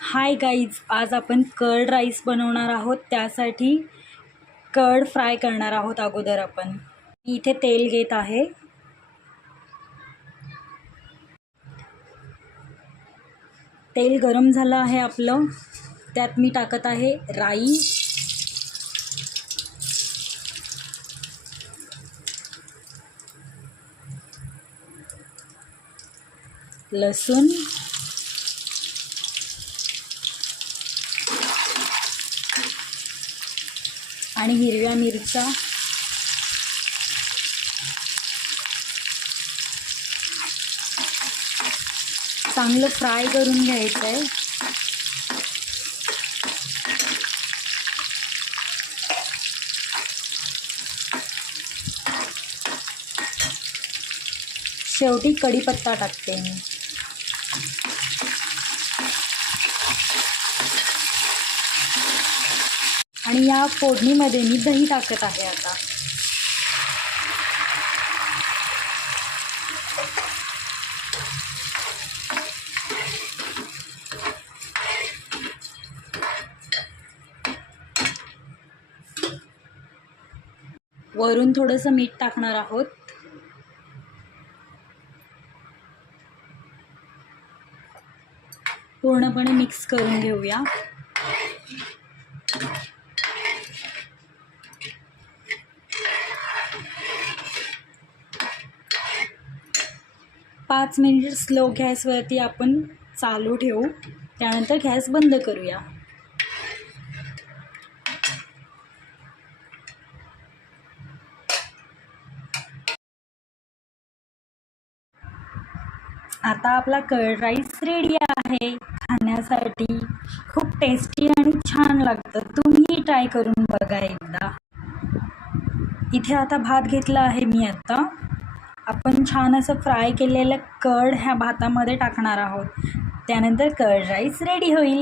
Hi guys, आज आपण curd rice बनवणार आहोत. त्यासाठी कर्ड फ्राय करणार आहोत. अगोदर आपण इथे तेल घेत आहे. तेल गरम झालं आहे आपलं. त्यात मी टाकत आहे राई, लसूण, आणि हिरव्या मिरच्या. चांगलं फ्राय करून घ्यायचं आहे. शेवटी कढीपत्ता टाकते मी. आणि या फोडणीमध्ये मी दही टाकत आहे आता. वरून थोडंसं मीठ टाकणार आहोत. पूर्णपणे मिक्स करून घेऊया. पाच मिनिट स्लो गॅसवरती आपण चालू ठेवू. त्यानंतर गॅस बंद करूया. आता आपला कर्ड राईस रेडी आहे खाण्यासाठी. खूप टेस्टी आणि छान लागतं. तुम्ही ट्राय करून बघा एकदा. इथे आता भात घेतला आहे मी. आता आपण छान असं फ्राय केलेलं कर्ड ह्या भातामध्ये टाकणार आहोत. त्यानंतर कर्ड राईस रेडी होईल.